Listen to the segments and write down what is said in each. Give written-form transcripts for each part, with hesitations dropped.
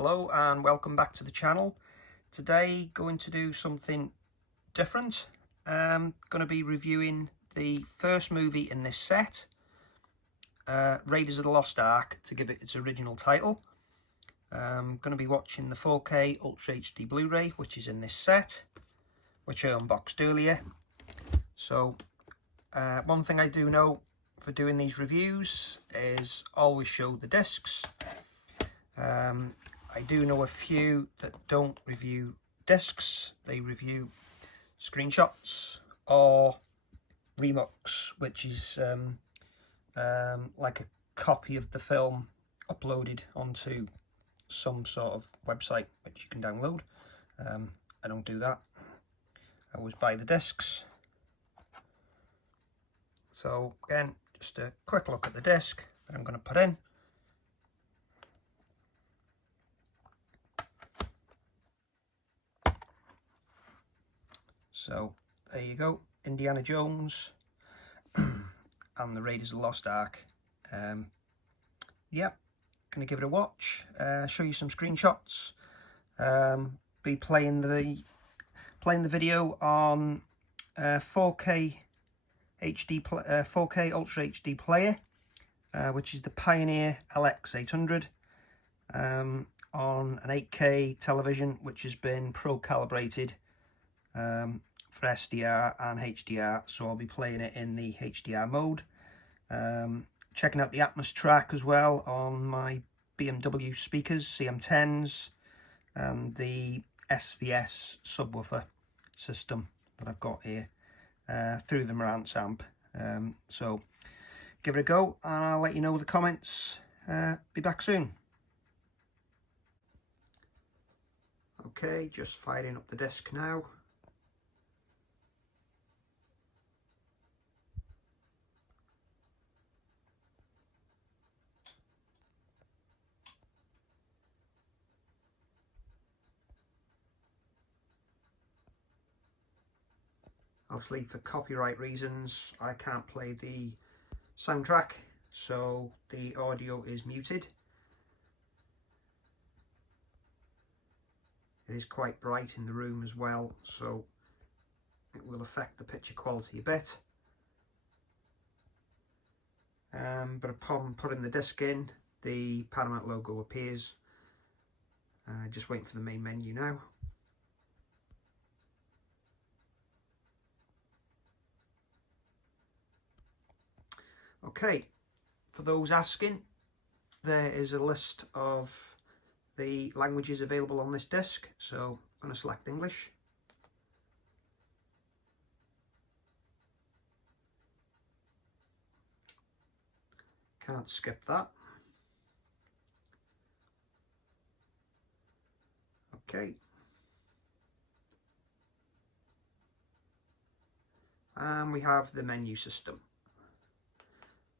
Hello and welcome back to the channel. Today going to do something different. Going to be reviewing the first movie in this set, Raiders of the Lost Ark, to give it its original title. I'm going to be watching the 4K Ultra HD Blu-ray, which is in this set, which I unboxed earlier. So one thing I do know for doing these reviews is always show the discs. I do know a few that don't review discs, they review screenshots or remux, which is like a copy of the film uploaded onto some sort of website which you can download. I don't do that. I always buy the discs. So again, just a quick look at the disc that I'm going to put in. So there you go, Indiana Jones and the Raiders of the Lost Ark. Yeah, gonna give it a watch, show you some screenshots, be playing the video on 4K HD 4K Ultra HD player, which is the Pioneer LX800, on an 8K television which has been pro-calibrated for SDR and HDR, so I'll be playing it in the HDR mode. Checking out the Atmos track as well on my BMW speakers, CM10s, and the SVS subwoofer system that I've got here through the Paramount amp. So give it a go and I'll let you know the comments. Be back soon. Okay, just firing up the disc now. Obviously, for copyright reasons, I can't play the soundtrack, so the audio is muted. It is quite bright in the room as well, so it will affect the picture quality a bit. But upon putting the disc in, the Paramount logo appears. Just waiting for the main menu now. Okay, for those asking, there is a list of the languages available on this disc, so I'm going to select English. Can't skip that. Okay. And we have the menu system.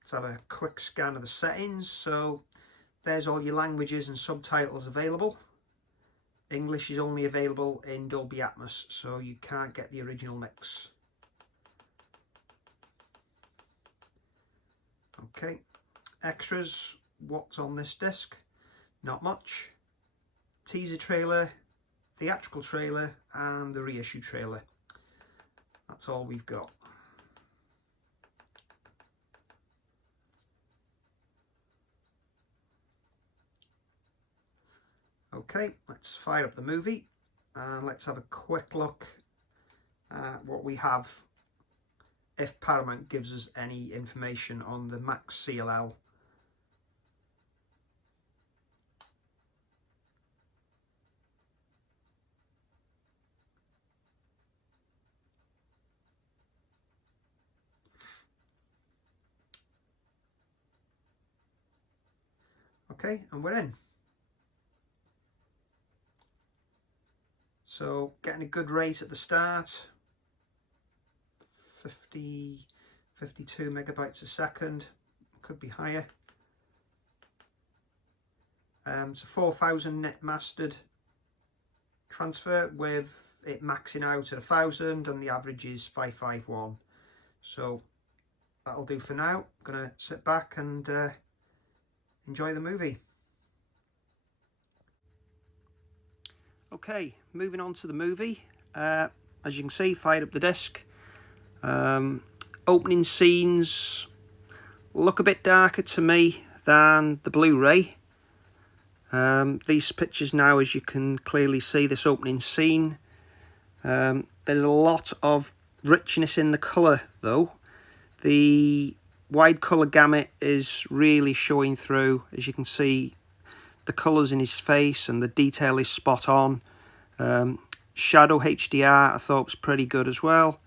Let's have a quick scan of the settings. So there's all your languages and subtitles available. English is only available in Dolby Atmos, so you can't get the original mix. Okay, extras, what's on this disc? Not much. Teaser trailer, theatrical trailer and the reissue trailer. That's all we've got. Okay, let's fire up the movie and let's have a quick look at what we have, if Paramount gives us any information on the max CLL. Okay, and we're in. So getting a good rate at the start, 52 megabytes a second, could be higher. It's a 4000 net mastered transfer with it maxing out at 1000 and the average is 551. So that'll do for now. I'm gonna sit back and enjoy the movie. Okay, moving on to the movie. As you can see, fired up the disc. Opening scenes look a bit darker to me than the Blu-ray. These pictures now, as you can clearly see, this opening scene, there's a lot of richness in the colour though. The wide colour gamut is really showing through. As you can see, the colours in his face and the detail is spot on. Shadow HDR I thought was pretty good as well.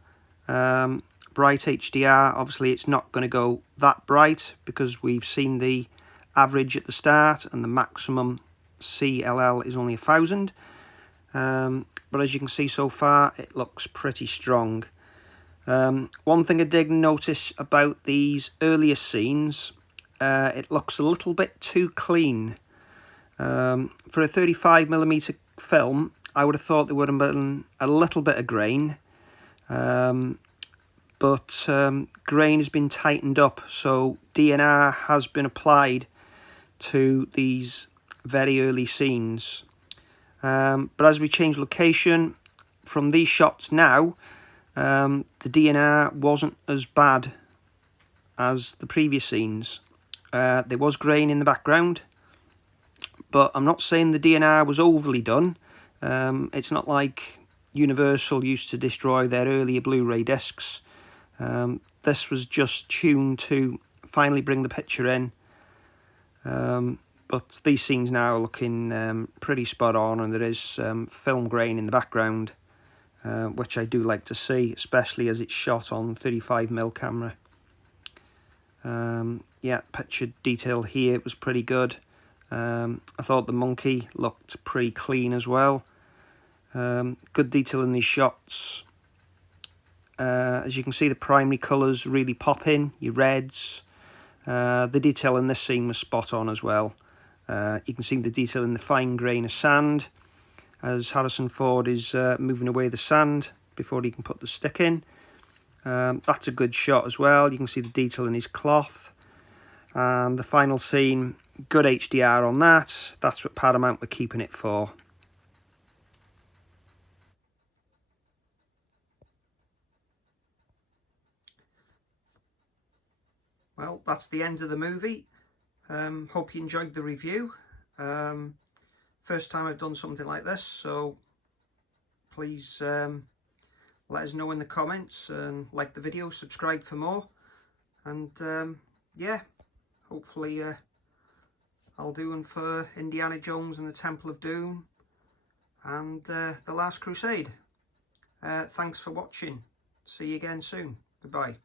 Bright HDR, obviously it's not going to go that bright because we've seen the average at the start and the maximum CLL is only 1000. But as you can see so far, it looks pretty strong. One thing I did notice about these earlier scenes, it looks a little bit too clean. For a 35mm film, I would have thought there would have been a little bit of grain, but grain has been tightened up, so DNR has been applied to these very early scenes. But as we change location from these shots now, the DNR wasn't as bad as the previous scenes. There was grain in the background, but I'm not saying the DNR was overly done. It's not like Universal used to destroy their earlier Blu-ray discs. This was just tuned to finally bring the picture in. But these scenes now are looking pretty spot on, and there is film grain in the background, which I do like to see, especially as it's shot on 35mm camera. Yeah, picture detail here was pretty good. I thought the monkey looked pretty clean as well. Good detail in these shots. As you can see, the primary colours really pop in, your reds. The detail in this scene was spot on as well. You can see the detail in the fine grain of sand as Harrison Ford is moving away the sand before he can put the stick in. That's a good shot as well. You can see the detail in his cloth. And the final scene, good HDR on that. That's what Paramount were keeping it for. Well, that's the end of the movie. Hope you enjoyed the review. First time I've done something like this, so please let us know in the comments and like the video, subscribe for more, and yeah, hopefully I'll do one for Indiana Jones and the Temple of Doom and The Last Crusade. Thanks for watching. See you again soon. Goodbye.